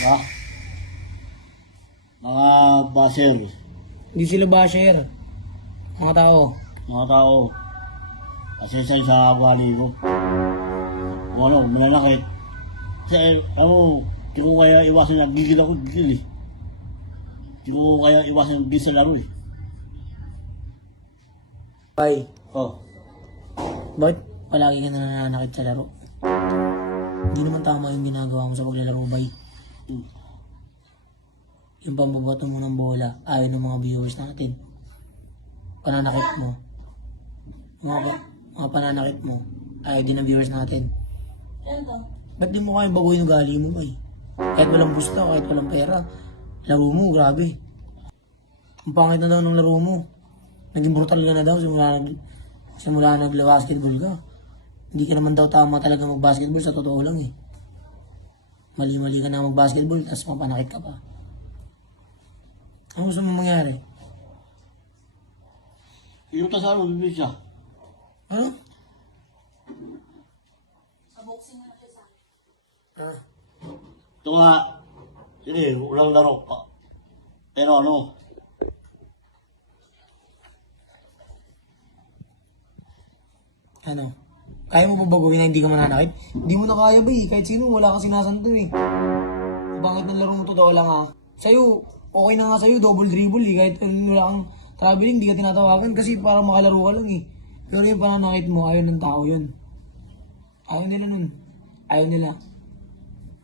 Ha? Mga baser, Hindi sila basher. Mga tao. mga tao, asensya sa wali ko. Kung ano, mananakit. Kasi, di ko kaya iwasan na gigil ako, gigil eh. Di ko kaya iwasan gigil sa laro eh. Bay, Oh, bakit palagi ka na nananakit sa laro? Hindi naman tama yung ginagawa mo sa paglalaro, bay. hmm. Yung pambabato mo ng bola, ayaw ng mga viewers natin. Pananakit mo. Mga pananakit mo, ayaw din ng viewers natin. Ba't di mo kaya baguhin yung ugali mo, bay? Kahit walang gusto, kahit walang pera. Laro mo, grabe. Ang pangit na daw ng laro mo. Naging brutal ka na daw simula nagla-basketball ka. Hindi ka naman daw tama talaga mag-basketball, sa totoo lang eh. Mali-mali ka na mag-basketball, tapos mapanakit ka pa. Ano gusto mo mangyari? Yung tasaro, bibig siya. Ano? Ah, Ito nga, sige, walang laro pa. Pero ano, ano? Kaya mo ba baguhin na hindi ka mananakit? Hindi mo na kaya ba eh. Kahit sino, wala kang sinasanto eh. Bakit ng laro mo totoo lang ah? Sa'yo, okay na nga sa'yo, double dribble eh. Kahit wala kang traveling, hindi ka tinatawagan kasi para makalaro ka lang eh. Pero yung pananakit mo, ayaw ng tao yun. Ayaw nila nun. Ayaw nila.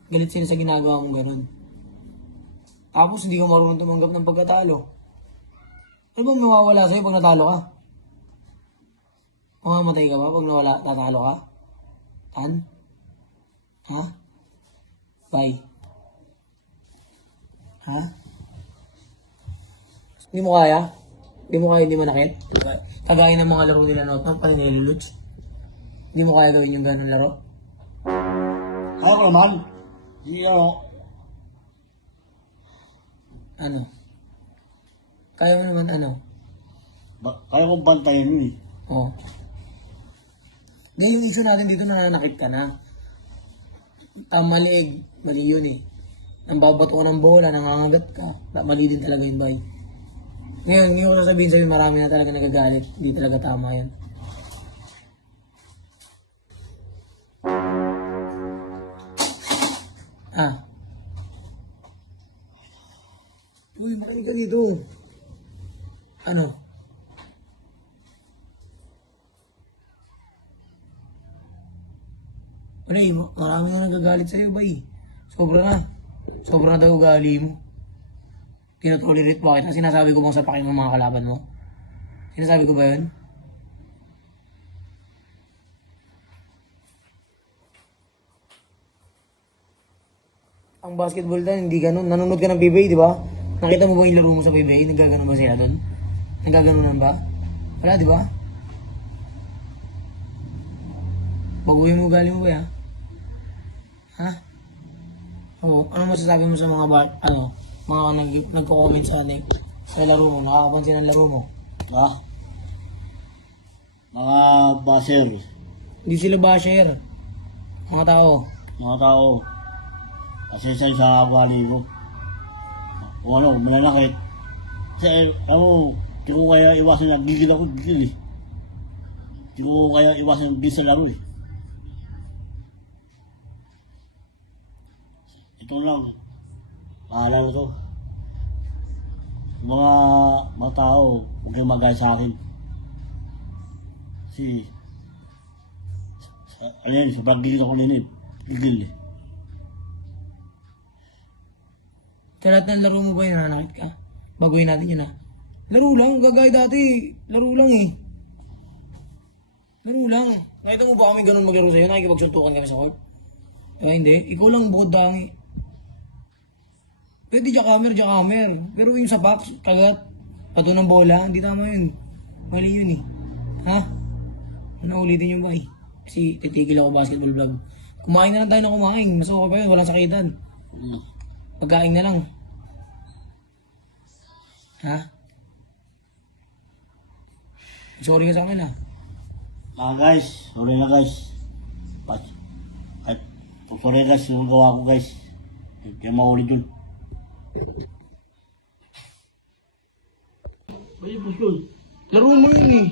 Galit sila sa ginagawa mong ganun. Tapos hindi ka marunong tumanggap ng pagkatalo. Ano bang mawawala sa'yo pag natalo ka? Mamamatay ka ba pag tatalo ka? Tan? Ha? Bye. Ha? Hindi mo kaya? Hindi mo kaya hindi manakit? Kagaya ng mga laro nila na pang niluluts. Hindi mo kaya gawin yung ganun laro? kaya ko naman. Hindi Ano? Kaya mo naman ano? kaya ko bantayan yun eh. Oo. Ngayon yung issue natin dito, nananakit ka na. Mali yun eh. Nang babato ka ng bola, nangangagat ka. Mali din talaga yun, bay. Ngayon, hindi ko sasabihin sa'yo, marami na talaga nagagalit. Hindi talaga tama yan. Ah. Uy, makinig ka dito. Ano? Wala eh, marami na nagagalit sa'yo, bay. Sobra na. Sobra na daw ugali mo. Tinotolerate mo kita. Sinasabi ko bang sapakin ng mga kalaban mo? Sinasabi ko ba yun? Ang basketball doon, hindi ganun. Nanonood ka ng PBA, di ba? Nakita mo ba yung laro mo sa PBA? Nagaganon ba sila doon? Nagaganunan ba? Wala, di ba? Baguhin mo ugali mo ba, ya? Ha? Oo. Ano masasabi mo sa mga nagko-comment sa laro mo? Nakakapansin ang laro mo? Ha? Mga baser, Hindi sila basher. Mga tao. mga tao, asensya sa wali ko. Kung ano, mananakit. Kasi, di ko kaya iwasan na gigil ako, gigil eh. Di ko kaya iwasan gigil sa laro eh. Ito lang, paalala to. Mga tao, huwag kayong magaya sa akin. Kasi, ayan, sobrang gigil ako nila eh. Gigil eh. Sa lahat ng laro mo ba yung nananakit ka? Baguhin natin yun, ha? Laro lang, gagaya dati. Laro lang eh. Laro lang. Nakita mo ba kami ganun maglaro sa'yo? Nakikipagsuntukan kami sa court? Hindi. Ikaw lang bukod dangi. Pwede jackhammer. Pero yung sa box, kagat, pato ng bola, hindi tama yun. Mali yun eh. Ha? Ano ulitin yung bay? Kasi titigil ako basketball vlog. Kumain na lang tayo na kumain. Mas okay pa yun, walang sakitan. Pagkain na lang. Ha? Sorry ka sa akin, ha? Guys, sorry na guys. Sorry guys, yung gawa ko guys. Kaya mahuli dun. Ay, Buskol. Laro mo yun eh.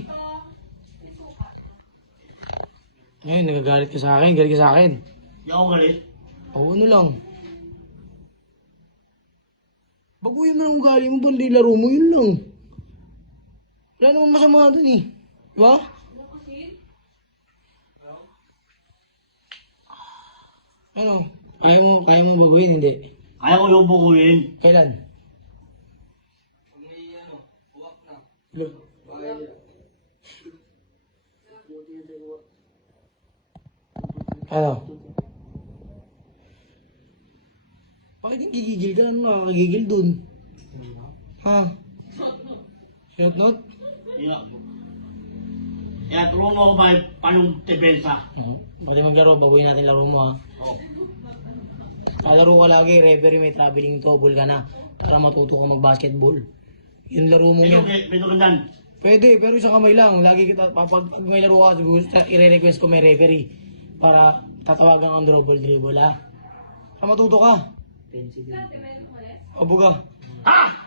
Ngayon, nagagalit ka sa akin. Galit ka sa akin. Hindi ako galit. Oo, ano lang. Baguhin mo lang ang galing mo, bandi laro mo, yun lang. Wala namang masama dun eh. Diba? Ano? Kaya mo baguhin, hindi? Kaya ko yung bukuin. Kailan? Hello? Ano? Bakit yung gigigil ka? Ano nakakagigil dun? Ha? Short note? Kaya tulungan mo ako ba paano depensa? Pati maglaro, baguhin natin laro mo ha. Oo. Kalaro ka lagi, referee, may traveling towel ka na para matuto ko mag-basketball. Yung laro mo Ikaw, yun. may tugandan. Pwede, pero isang kamay lang. Lagi kita, pag may laro ka, i-request ko may referee para tatawagan kang dribble ha. Para matuto ka. O buga. Ah!